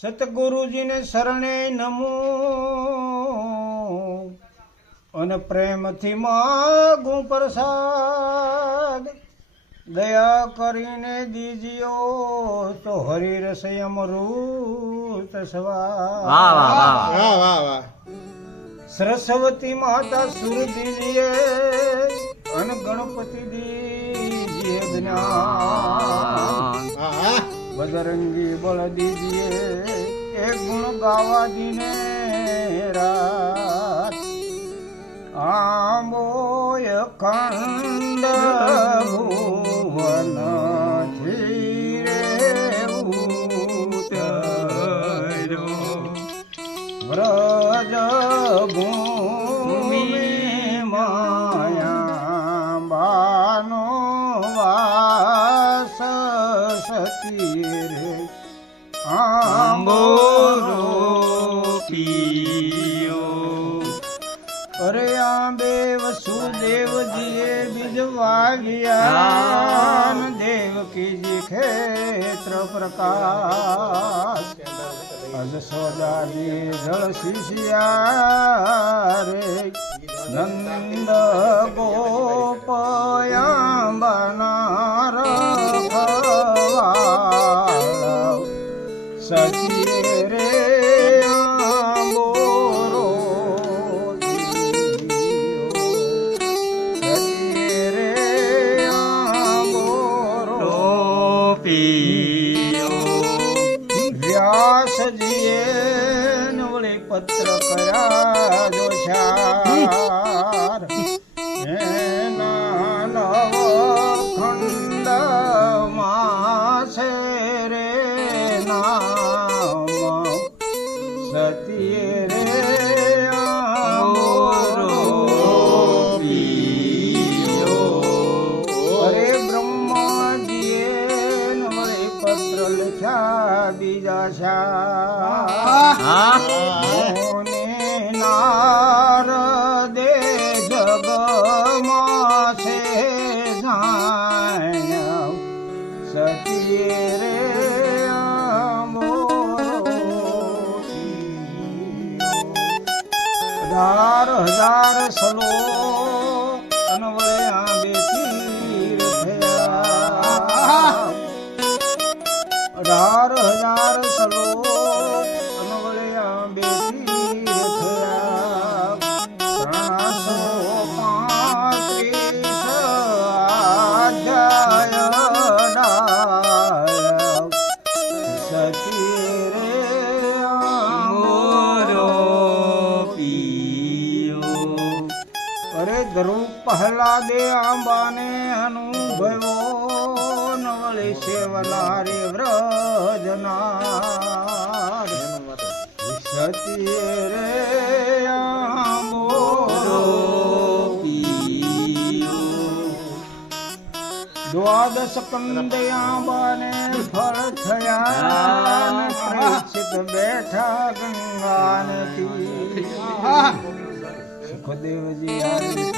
સતગુરુજીને શરણે નમો અને પ્રેમથી માગું પ્રસાદ. દયા કરીને દીજ્યો તો હરિરસ અમૃત સ્વાદ. વાહ વાહ વાહ વાહ. વાહ વાહ સરસ્વતી માતા સુર દીજીએ અને ગણપતિ દીજીએ જ્ઞાન. बजरंगी बल दीजिए एक गुण गावा दिने रात आमोय खंड भुवन धीरे उतरो ब्रज રે આંબોરો અરે આંબે વસુદેવજીએ બીજ વાવ્યા. ને દેવકીજી ખેત્ર પ્રકાશ. અજ સોદાજી જળ શિષ્યા રે. નંદ ગોપયાંબના સચિએ રે વ્યાસજીએ નવળે પત્ર કર્યા જોશાર ખંડ માસે રે નામ બીજા શા મોને નારદે જગમાં છે જાણ્યા. સતીએ રે હજાર હજાર સલો અનવરે અઢાર હજાર સલો અનવરે આંબે તીર થયા ત્રણસો પાંત્રીસ આંબોરો અરે ધ્રુવ પહેલાદે આંબાને અનુભવ્યો નવળી સેવનારે વ્રજનાર સતી રે દ્વાદશ કંદે આંબાને ફળ થયા પરીક્ષિત બેઠા ગંગાને સુખદેવજી આવી